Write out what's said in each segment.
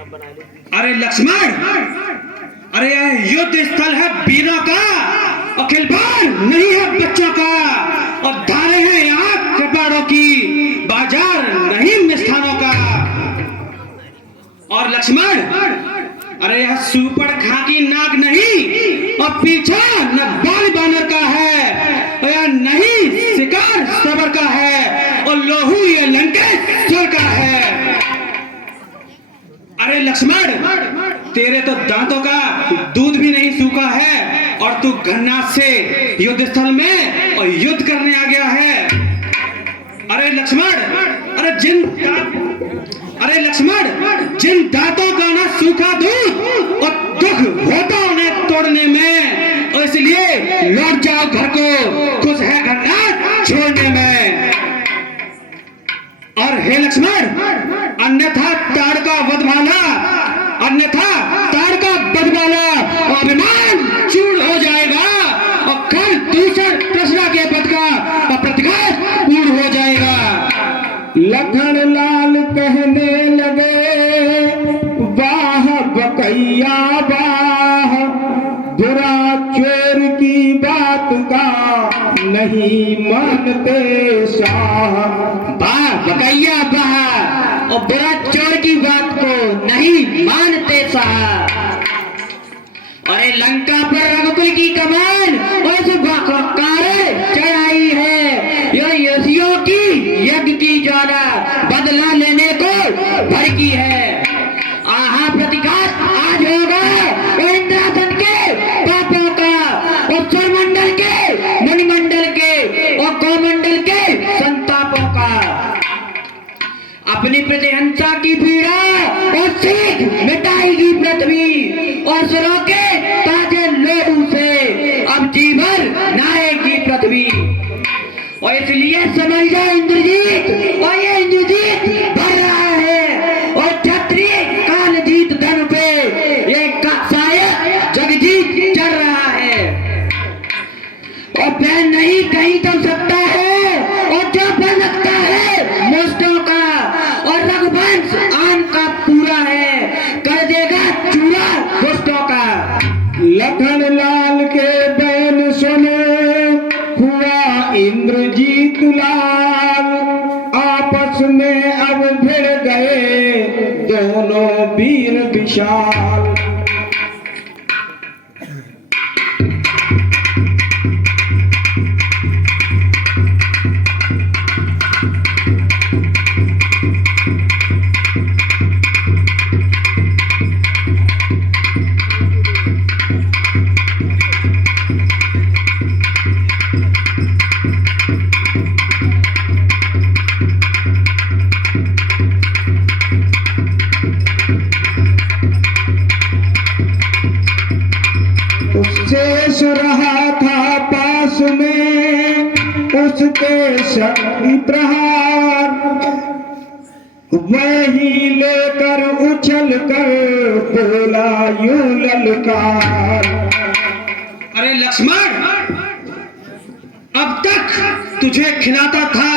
अरे लक्ष्मण, अरे यह युद्ध स्थल है वीरों का और खिलवाड़ नहीं है बच्चों का, और धारे हैं यहाँ कपाड़ों की, बाजार नहीं मिष्ठानों का। और लक्ष्मण, अरे यह सुपड़ खाकी नाग नहीं और पीछा न बाल बानर का है, और यह नहीं शिकार सबर का है, और लोहू ये लंकेश्वर का है। अरे लक्ष्मण, तेरे तो दांतों का दूध भी नहीं सूखा है और तू घन्नाथ से युद्ध स्थल में और युद्ध करने आ गया है। अरे लक्ष्मण, अरे लक्ष्मण, जिन दांतों का ना सूखा दूध और दुख होता उन्हें तोड़ने में, और इसलिए लौट जाओ घर को, खुश है घन्नाथ छोड़ने में। और हे लक्ष्मण, अन्यथा ताड़का वधमाला, अन्यथा ताड़का वधमाला और अभिमान चूर्ण हो जाएगा, और कल दूसर कृष्णा के पद का और प्रतिघात पूर्ण हो जाएगा। लखन लाल कहने लगे, वाह बकैया वाह, बुरा चोर की बात का नहीं मानते शाह। वाह बकैया वाह, और बुरा चोर की बात को नहीं मानते शाह। अरे लंका पर रघुकुल की कमान और कारे चढ़ाई है, यह यशियों की यज्ञ की ज्वाला बदला लेने को भड़की है। आहा प्रतिघात आज होगा इंद्रासन के पापों का, और स्वरमंडल के, मणिमंडल के और गौमंडल के संतापों का। अपनी प्रतिहंसा की पीड़ा और सीख मिटाएगी पृथ्वी, और सुरों के ताजे लोहू से अब जीवन नहाएगी पृथ्वी। और इसलिए समझ जाओ इंद्रजीत, और ये इंद्रजीत बढ़ रहा है, और क्षत्रिय काल जीत धन पे ये शायद जगजीत चल रहा है। और बहन नहीं कहीं तो सकता है, और जो बन सकता है मुष्टों का, और रघुवंश आन का पूरा है, कर देगा चूड़ा दुष्टों का। लखन लाल के बैन सुने, हुआ इंद्रजीत लाल, आपस में अब भिड़ गए दोनों वीर विशाल। शेष रहा था पास में उसके शक्ति प्रहार, वही लेकर उछल कर बोला यूं ललकार। अरे लक्ष्मण, अब तक तुझे खिलाता था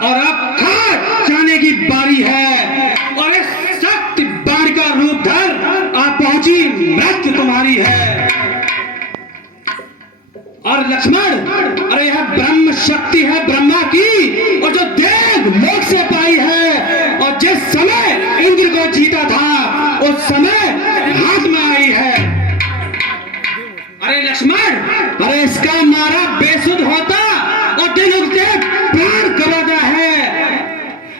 और अब खा जाने की बारी है, और इस सख्त बाण का रूप धर आ पहुंची मृत्यु तुम्हारी है। और लक्ष्मण, अरे यह ब्रह्म शक्ति है ब्रह्मा की, और जो देव लोक से पाई है, और जिस समय इंद्र को जीता था उस समय हाथ में आई है। अरे लक्ष्मण, अरे इसका मारा बेसुध होता और दिल उसके प्राण गवाता है,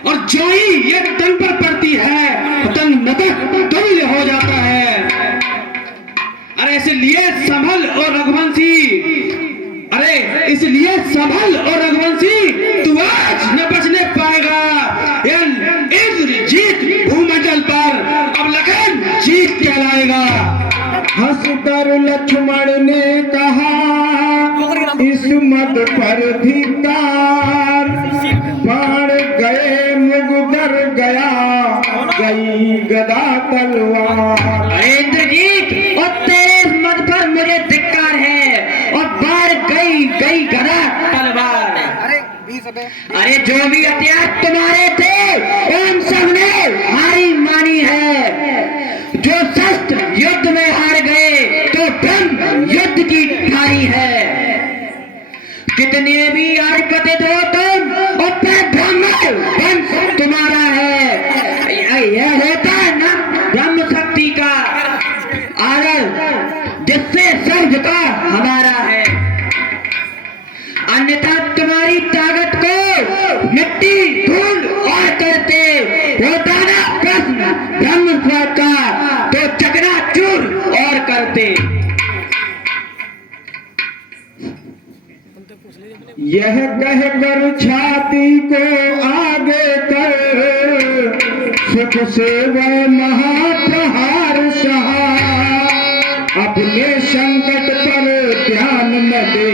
और जो ही ये तन पर पड़ती है तन नतक तुल्य हो जाता है। अरे इसलिए संभल और रघुवंशी, अरे इसलिए संभल और रघुवंशी, तू आज न बचने पाएगा इंद्र जीत भूमंडल पर, अब लखन जीत कहलाएगा। हंसकर लक्ष्मण ने कहा, इस मद पर धिक्कार, बाण गए मुगदर गया, गई गदा तलवार। इंद्रजीत, और तेरे मद पर मुझे धिक्कार है, और बाढ़ गई गई गदा तलवार। अरे जो भी हथियार तुम्हारे थे उन सब ने हारी मानी है, जो शस्त्र युद्ध में हार गए तो ब्रह्म युद्ध की ठानी है। कितने भी आज पतित हो तुम और ब्रह्म वंश तुम्हारा है। यह होता है ना ब्रह्म शक्ति का आदर जिससे सर्व का हमारा है। अन्यथा तुम्हारी ताकत को मिट्टी धूल और करते होता ना प्रश्न ब्रह्म स्वर का तो चकनाचूर और करते। यह कहकर छाती को आगे कर सुख से वह महाप्रहार सहा। अपने संकट पर ध्यान न दे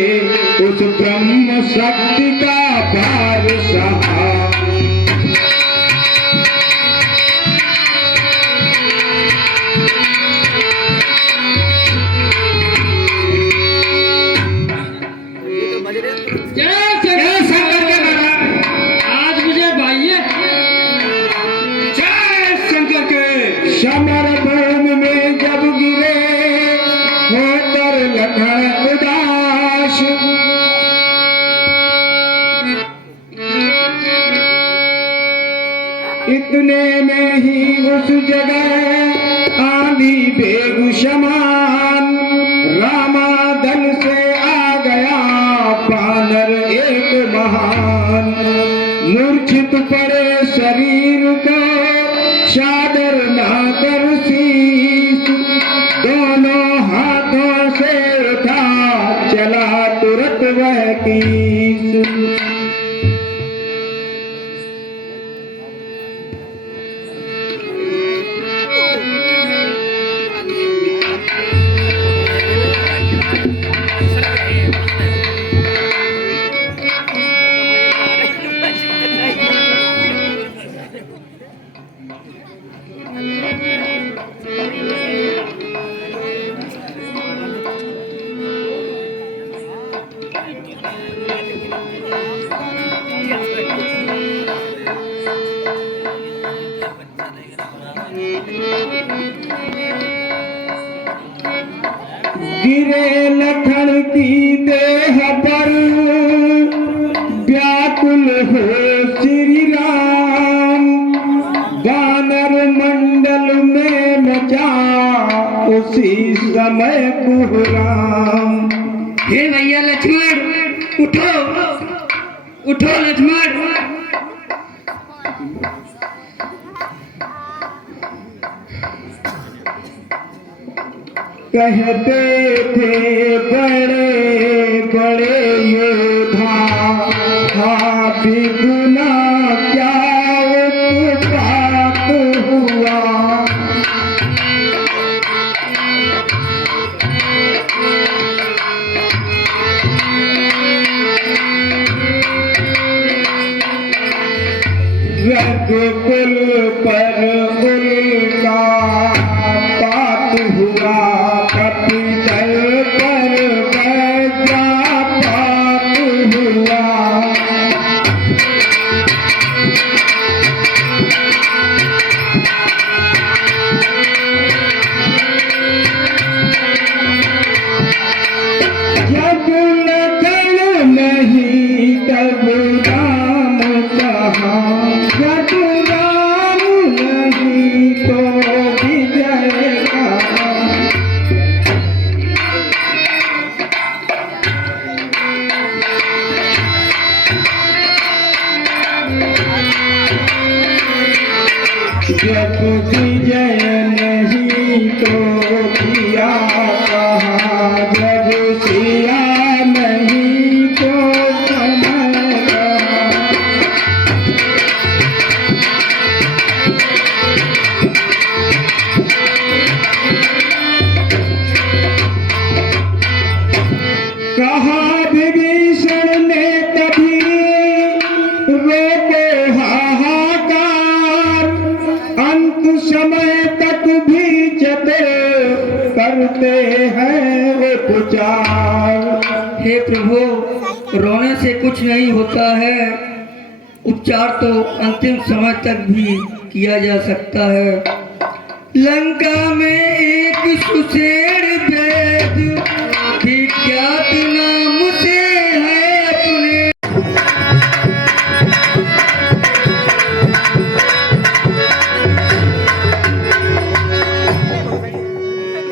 उस ब्रह्म शक्ति का भार सहा। आज मुझे भाई जय शंकर के। समर भूमि में जब गिरे होकर लखन उदास। इतने में ही उस जगह आंधी बेगुसमान रामादल से आ गया बानर एक महान। मूर्छित पड़े शरीर को चादर ना कर शीश। दोनों हाथों से उठा चला तुरंत वह कीस। गिरे लखन की देह पर व्याकुल हो श्री राम। वानर मंडल में मचा उसी समय कुहराम। हे भैया लक्ष्मण उठो उठो लक्ष्मण। कहते थे बड़े बड़े योद्धा हा बिगुना क्या उत्पात हुआ। रघुकुल पर उनका पात हुआ। कपितल पर वज्रपात हुआ। जब लखन नहीं तब राम कहा। जब राम नहीं तो विजय कहा। जब विजय नहीं तो किया कहा। जब सिया नहीं तो समय कहा। कहा विभीषण ने तभी रोको हाहाकार। अंत समय तक भी जते करते हैं उपचार। हे प्रभु रोने से कुछ नहीं होता है। उपचार तो अंतिम समय तक भी किया जा सकता है। लंका में एक सुशेर वेद विख्यात नाम से है अपने।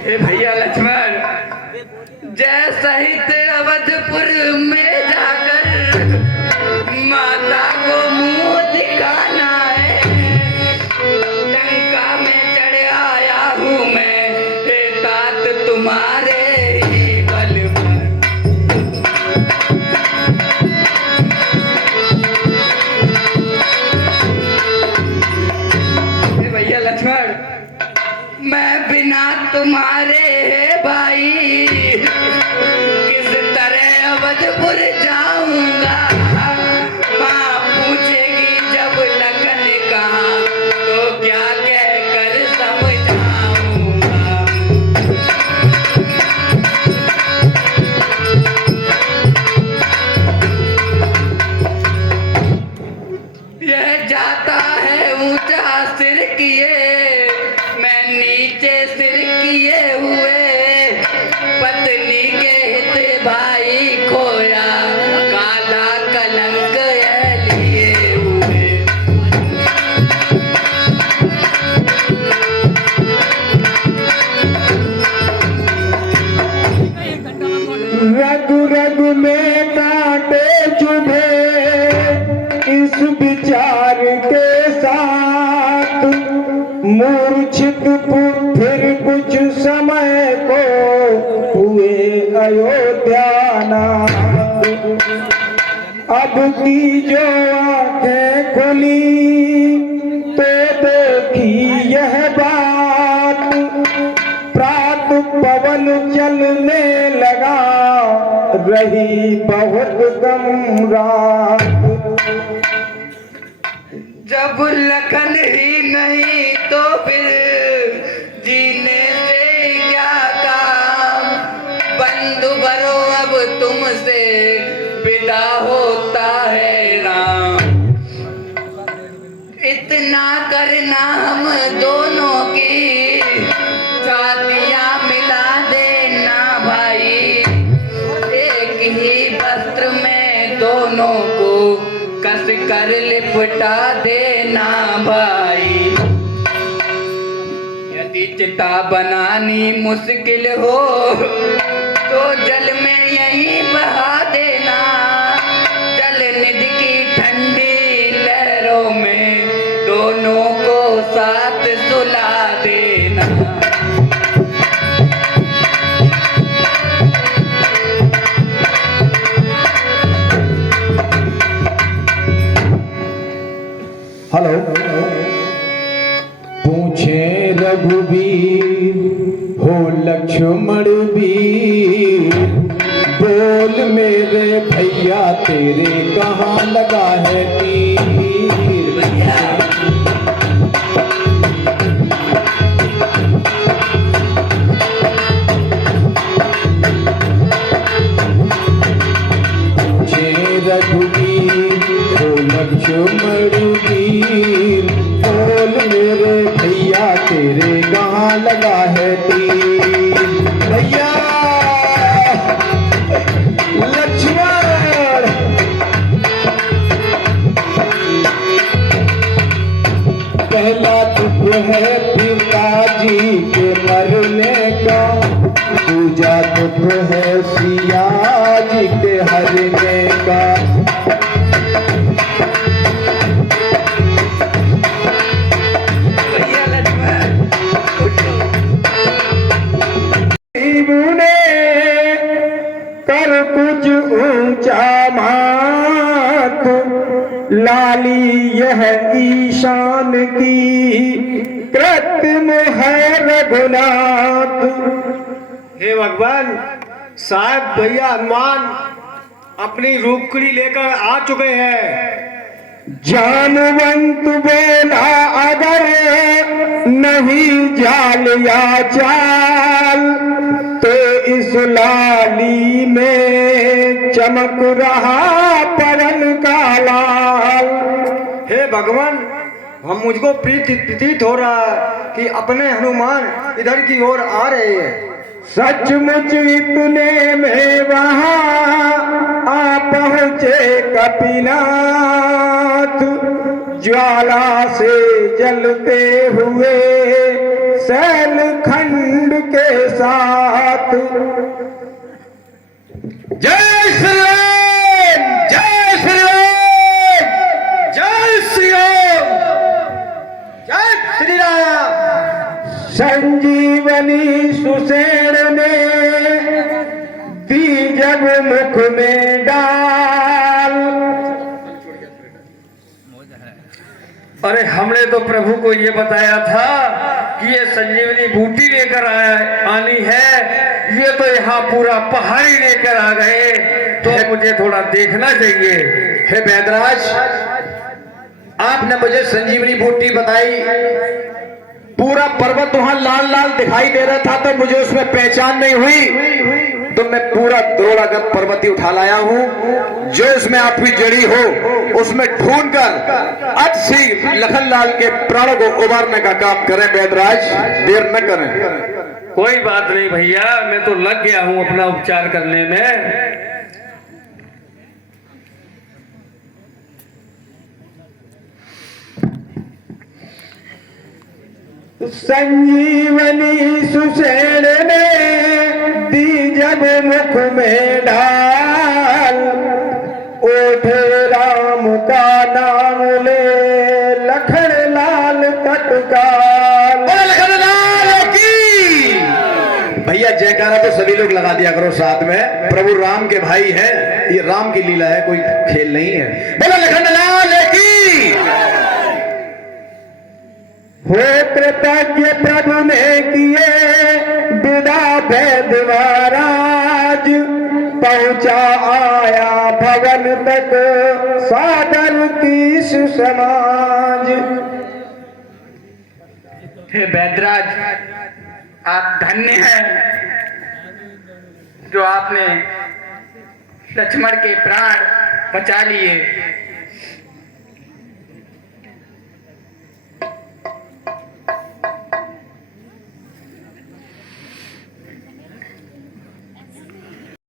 हे भैया लक्ष्मण, जैसा ही ते अवधपुर में जाकर माता को मुंह दिखाना है, लंका में चढ़ आया हूँ मैं, हे तात तुम्हारे ही बल पर। हे भैया लक्ष्मण, मैं बिना तुम्हारे हे भाई किस तरह अवधपुर जाऊंगा। माँ पूछेगी जब लगन कहाँ, तो क्या कह कर समझाऊंगा। यह जाता है ऊंचा सिर किए, मैं नीचे सिर किए हुए, पत्नी के हित भाई खोया, काला कलंक है लिए हुए। रग रग में कांटे चुभे इस विचार के साथ, मूर्छित फिर कुछ समय को हुए अयोध्यानाथ। अब की जो आंखें खुली तो देखी यह बात, प्रात पवन चलने लगा रही बहुत गम रात। जब लखन ही नहीं तो फिर जीने से क्या काम, बंधु भरो अब तुमसे विदा होता है राम। इतना करना हम दोनों की छातियां मिला देना भाई, एक ही वस्त्र में दोनों को कस कर लिपटा देना भाई। यदि चिता बनानी मुश्किल हो तो जल में यहीं बहा देना, जल निधि की ठंडी लहरों में दोनों को साथ सुला देना। हेलो, पूछे रघुवीर हो लक्ष्मण वीर, बोल मेरे भैया तेरे कहाँ लगा है तीर। पूछे रघुवीर हो लक्ष्मण वीर, बोल मेरे भैया तेरे कहाँ लगा है तीर। भैया लक्ष्मण, पहला दुख है पिताजी के मरने का, दूजा दुख है सिया जी के हरने का। कर कुछ ऊंचा मात, लाली यह ईशान की कृत्रिम है रघुनाथ। हे भगवान, साहब भैया हनुमान अपनी रूपकड़ी लेकर आ चुके हैं। जानवंत बोला अगर नहीं जाल या चाल, तो इस लाली में चमक रहा परन का लाल। हे भगवान, हम मुझको प्रतीत हो रहा है कि अपने हनुमान इधर की ओर आ रहे हैं। सचमुच इतने में वहां आ पहुंचे कपिनाथ, ज्वाला से जलते हुए शैलखंड के साथ। जय श्री राम, जय श्री राम, जय श्री राम, जय श्री राम। संजीवनी सुसेन ने दी जब मुख में डाल। अरे हमने तो प्रभु को ये बताया था कि ये संजीवनी बूटी लेकर आनी है, ये तो यहाँ पूरा पहाड़ी लेकर आ गए, तो मुझे थोड़ा देखना चाहिए। हे बैदराज, आपने मुझे संजीवनी बूटी बताई, पूरा पर्वत वहां लाल लाल दिखाई दे रहा था, तो मुझे उसमें पहचान नहीं हुई, तो मैं पूरा दौड़ा कर पर्वत ही उठा लाया हूं। जो उसमें आपकी जड़ी हो उसमें ढूंढकर अच्छी लखनलाल के प्राणों को उबारने का काम करें बैदराज, देर न करें। कोई बात नहीं भैया, मैं तो लग गया हूं अपना उपचार करने में। संजीवनी सुसेन ने दी जब मुख में ढाल, उठे राम का नाम ले लखन लाल तत्काल। लखनलाल की भैया जयकारा तो सभी लोग लगा दिया करो साथ में, प्रभु राम के भाई हैं, ये राम की लीला है, कोई खेल नहीं है। बोलो लखनलाल की। हो कृतज्ञ प्रभु ने किए विदा भेद महाराज, पहुंचा आया भवन तक सादर की सुसमाज। हे बैदराज, आप धन्य हैं जो आपने लक्ष्मण के प्राण बचा लिए।